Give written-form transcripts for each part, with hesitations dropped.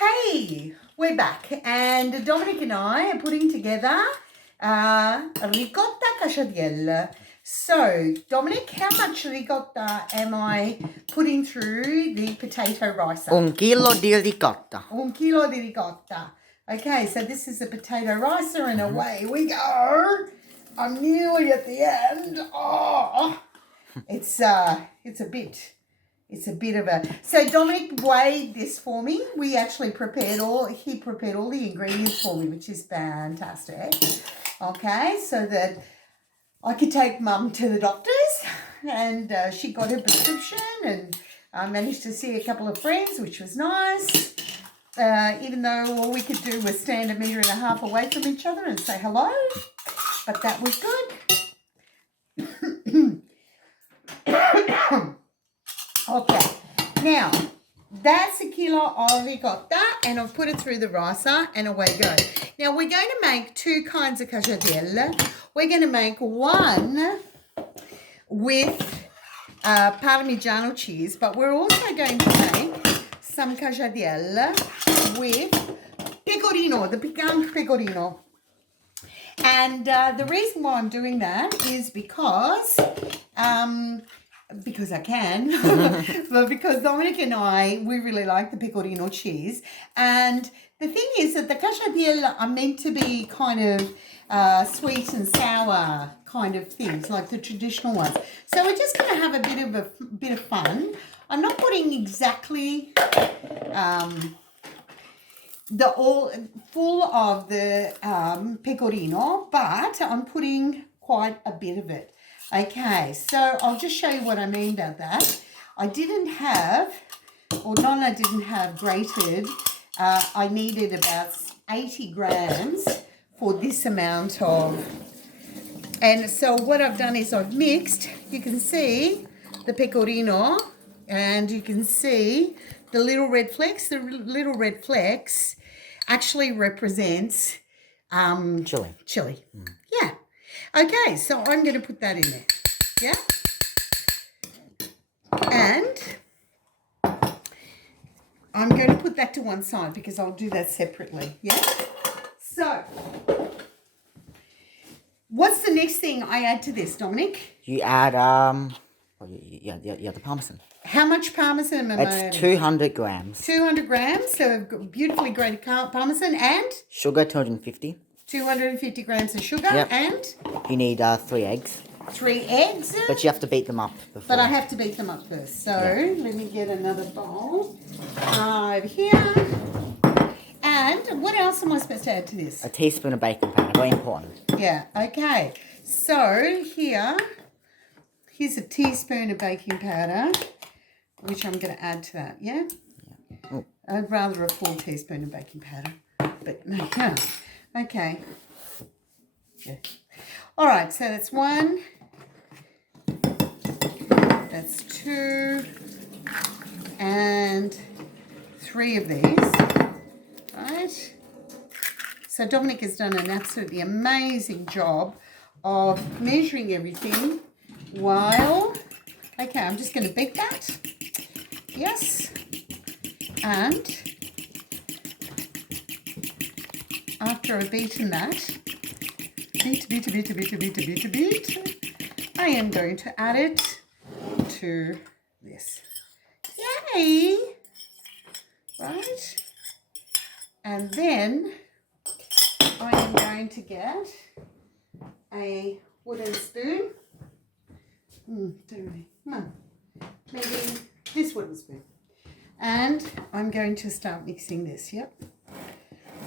Hey, we're back and Dominic and I are putting together ricotta casciatelli. So, Dominic, how much ricotta am I putting through the potato ricer? 1 chilo di ricotta. 1 chilo di ricotta. Okay, so this is the potato ricer and away we go. I'm nearly at the end. Oh, it's a bit of a... So Dominic weighed this for me. We actually he prepared all the ingredients for me, which is fantastic. Okay, so that I could take Mum to the doctors and she got her prescription and I managed to see a couple of friends, which was nice. Even though all we could do was stand 1.5 meters away from each other and say hello. But that was good. Okay, now that's 1 kilo of ricotta and I've put it through the ricer and away go. Now we're going to make 2 kinds of casciatelli. We're going to make one with Parmigiano cheese, but we're also going to make some casciatelli with pecorino, the pecan pecorino. And the reason why I'm doing that is because I can, but because Dominic and we really like the pecorino cheese. And the thing is that the casciatelli are meant to be kind of sweet and sour kind of things, like the traditional ones. So we're just going to have a bit of fun. I'm not putting exactly the all full of the pecorino, but I'm putting quite a bit of it. Okay, so I'll just show you what I mean about that. I didn't have grated. I needed about 80 grams for this amount of. And so what I've done is I've mixed. You can see the pecorino and you can see the little red flecks. The little red flecks actually represents Chili. Yeah. Okay, so I'm going to put that in there. Yeah. And I'm going to put that to one side because I'll do that separately. Yeah. So, what's the next thing I add to this, Dominic? You add the parmesan. How much parmesan am I adding? It's 200 grams. 200 grams, so beautifully grated parmesan and? Sugar, 250. 250 grams of sugar. Yep. And? You need 3 eggs. 3 eggs. But you have to beat them up before. But I have to beat them up first. So Let me get another bowl over here. And what else am I supposed to add to this? A teaspoon of baking powder, very important. Yeah, okay. So here's a teaspoon of baking powder, which I'm going to add to that, yeah? Oh. I'd rather a full teaspoon of baking powder, but no. Okay. Yeah. All right, so that's 1. That's 2. And 3 of these. Right? So Dominic has done an absolutely amazing job of measuring everything while... Okay, I'm just going to beat that. Yes. And after I've beaten that, beat, I am going to add it to this. Yay! Right? And then I am going to get a wooden spoon. Maybe this wooden spoon. And I'm going to start mixing this, yep.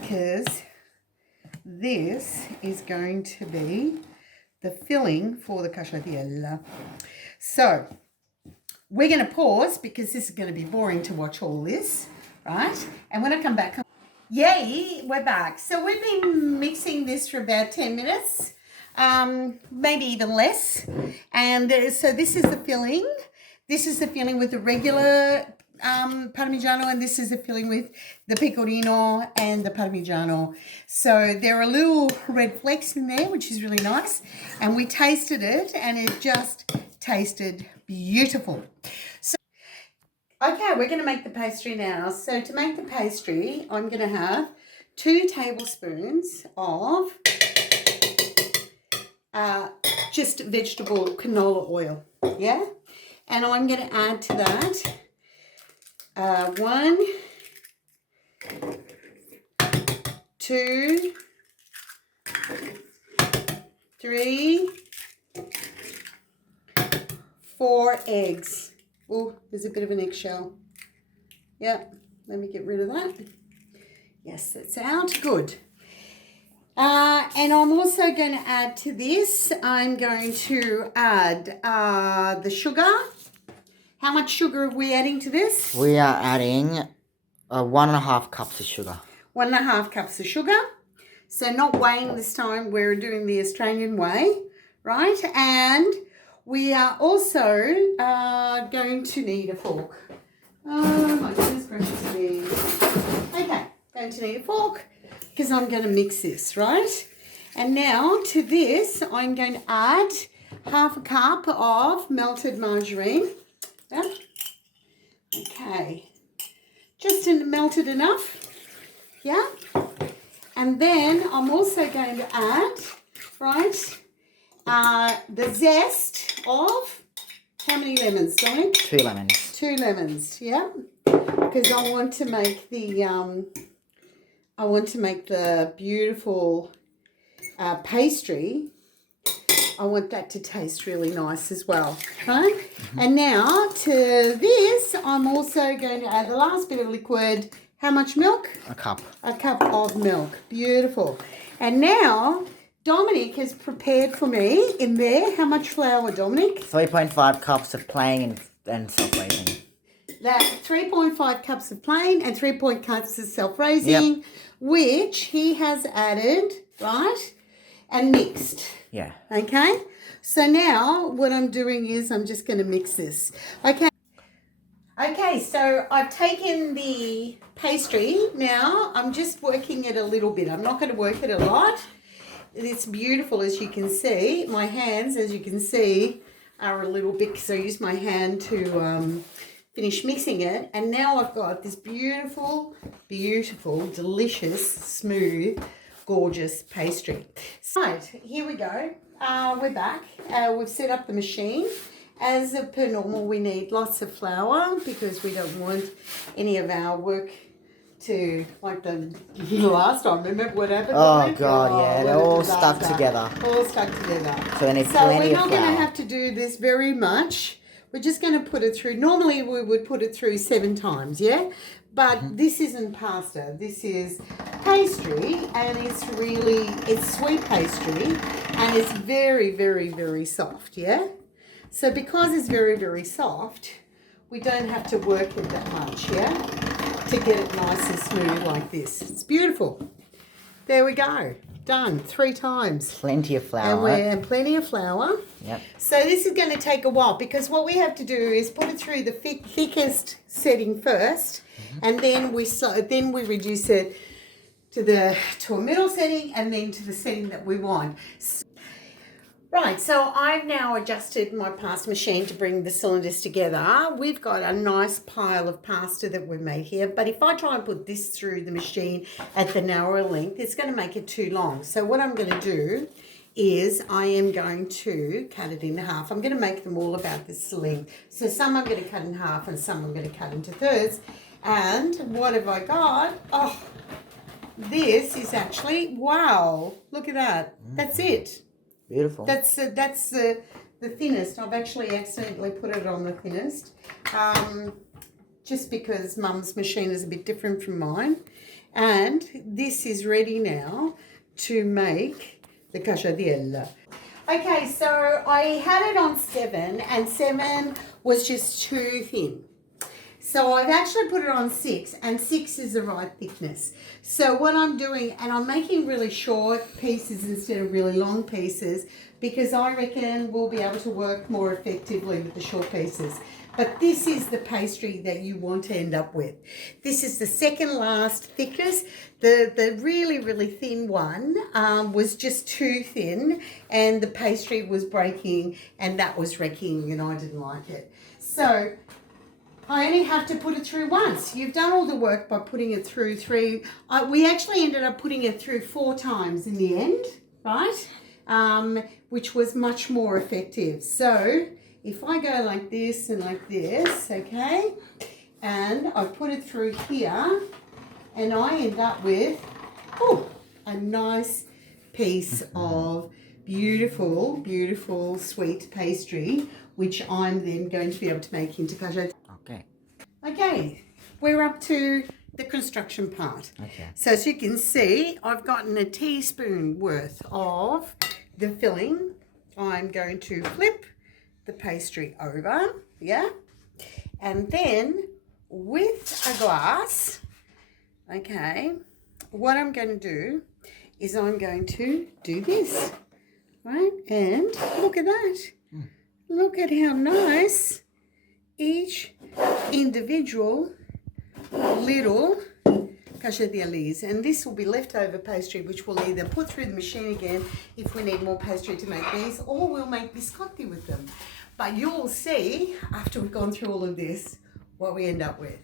Because this is going to be the filling for the casciatelli. So we're going to pause because this is going to be boring to watch all this, right? And when I come back, yay, we're back. So we've been mixing this for about 10 minutes, maybe even less. And so this is the filling. This is the filling with the regular Parmigiano, and this is the filling with the pecorino and the Parmigiano. So there are little red flakes in there, which is really nice. And we tasted it, and it just tasted beautiful. Okay, we're going to make the pastry now. So to make the pastry, I'm going to have 2 tablespoons of just vegetable canola oil, yeah? And I'm going to add to that 1, 2, 3, 4 eggs. Oh, there's a bit of an eggshell. Yep, let me get rid of that. Yes, that's out. Good. And I'm also going to add to this, I'm going to add the sugar. How much sugar are we adding to this? We are adding 1.5 cups of sugar. 1.5 cups of sugar. So not weighing this time, we're doing the Australian way, right? And we are also going to need a fork. Oh my goodness gracious me. Okay, going to need a fork because I'm going to mix this, right? And now to this, I'm going to add 1/2 cup of melted margarine. Yeah. Okay, just melted enough. Yeah. And then I'm also going to add, right, the zest of how many lemons, Dominic? 2 lemons. 2 lemons, yeah. Because I want to make the beautiful pastry. I want that to taste really nice as well, right? Mm-hmm. And now to this, I'm also going to add the last bit of liquid. How much milk? A cup. A cup of milk. Beautiful. And now Dominic has prepared for me in there. How much flour, Dominic? 3.5 cups of plain and self-raising. That 3.5 cups of plain and 3 cups of self-raising, yep. Which he has added, right, and mixed. Yeah. Okay. So now what I'm doing is I'm just going to mix this. Okay. Okay, so I've taken the pastry. Now I'm just working it a little bit. I'm not going to work it a lot. It's beautiful, as you can see. My hands, as you can see, are a little bit, because I used my hand to finish mixing it. And now I've got this beautiful, beautiful, delicious, smooth, gorgeous pastry. So here we go. We're back. We've set up the machine. As per normal, we need lots of flour because we don't want any of our work to, like the last time. Remember what happened? Oh, God, yeah. They're all stuck together. All stuck together. So we need plenty of flour. So we're not going to have to do this very much. We're just going to put it through. Normally, we would put it through 7 times, yeah? But this isn't pasta. This is pastry, and it's sweet pastry, and it's very, very, very soft, yeah? So because it's very, very soft, we don't have to work it that much, yeah? To get it nice and smooth like this. It's beautiful. There we go. Done 3 times. Plenty of flour. And plenty of flour. Yep. So this is going to take a while because what we have to do is put it through the thickest setting first, and then we reduce it to a middle setting, and then to the setting that we want. Right, so I've now adjusted my pasta machine to bring the cylinders together. We've got a nice pile of pasta that we've made here, but if I try and put this through the machine at the narrower length, it's going to make it too long. So what I'm going to do is I am going to cut it in half. I'm going to make them all about this length. So some I'm going to cut in half and some I'm going to cut into thirds. And what have I got? Oh, this is actually, wow, look at that. That's it. Beautiful. That's the thinnest. I've actually accidentally put it on the thinnest, just because Mum's machine is a bit different from mine. And this is ready now to make the casciatelli. Okay, so I had it on 7, and 7 was just too thin. So I've actually put it on 6, and 6 is the right thickness. So what I'm doing, and I'm making really short pieces instead of really long pieces, because I reckon we'll be able to work more effectively with the short pieces. But this is the pastry that you want to end up with. This is the second last thickness. The really, really thin one was just too thin, and the pastry was breaking, and that was wrecking, and I didn't like it. So I only have to put it through once. You've done all the work by putting it through three. We actually ended up putting it through 4 times in the end, right? Which was much more effective. So if I go like this and like this, okay, and I put it through here, and I end up with, a nice piece of beautiful, beautiful sweet pastry, which I'm then going to be able to make into casciatelli. Okay. Okay, we're up to the construction part. Okay. So as you can see, I've gotten a teaspoon worth of the filling. I'm going to flip the pastry over, yeah? And then with a glass, okay, what I'm going to do is I'm going to do this, right? And look at that. Look at how nice each individual little casciatellis, and this will be leftover pastry which we'll either put through the machine again if we need more pastry to make these, or we'll make biscotti with them. But you'll see after we've gone through all of this what we end up with.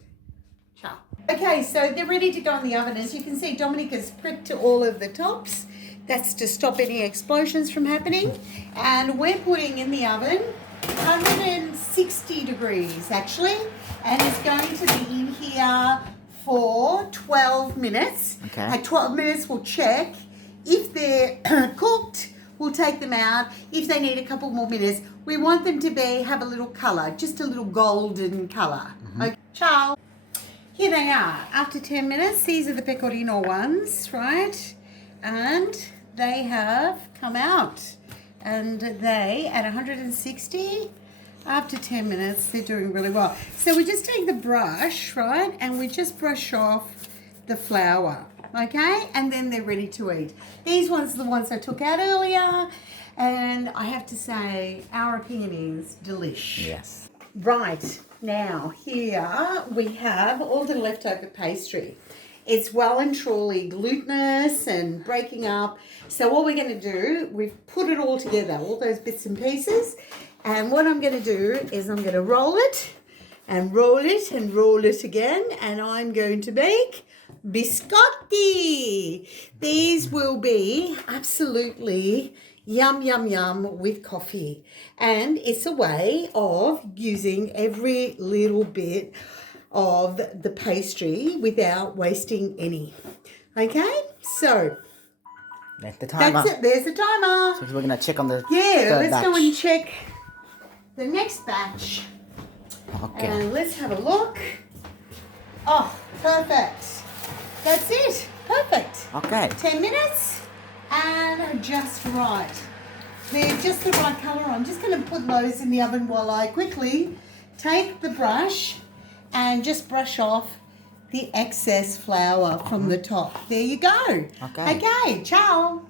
Ciao. Okay, so they're ready to go in the oven. As you can see, Dominic has pricked all of the tops. That's to stop any explosions from happening. And we're putting in the oven 160 degrees actually, and it's going to be in here for 12 minutes. Okay. At 12 minutes we'll check. If they're cooked, we'll take them out. If they need a couple more minutes, we want them to have a little colour, just a little golden colour. Okay. Ciao. Here they are. After 10 minutes, these are the pecorino ones, right? And they have come out. And they, at 160, after 10 minutes, they're doing really well. So we just take the brush, right? And we just brush off the flour, okay? And then they're ready to eat. These ones are the ones I took out earlier. And I have to say, our opinion is delish. Yes. Right, now here we have all the leftover pastry. It's well and truly glutinous and breaking up. So what we're going to do, we've put it all together, all those bits and pieces. And what I'm going to do is I'm going to roll it and roll it and roll it again. And I'm going to make biscotti. These will be absolutely yum, yum, yum with coffee. And it's a way of using every little bit of the pastry without wasting any. Okay, so That's the timer. that's it. There's the timer. So we're going to check on the Yeah, third let's batch. go and check the next batch. Okay. And let's have a look. Oh, perfect. That's it. Perfect. Okay. 10 minutes and just right. They're just the right colour. I'm just going to put those in the oven while I quickly take the brush and just brush off the excess flour from the top. There you go. Okay. Okay, ciao.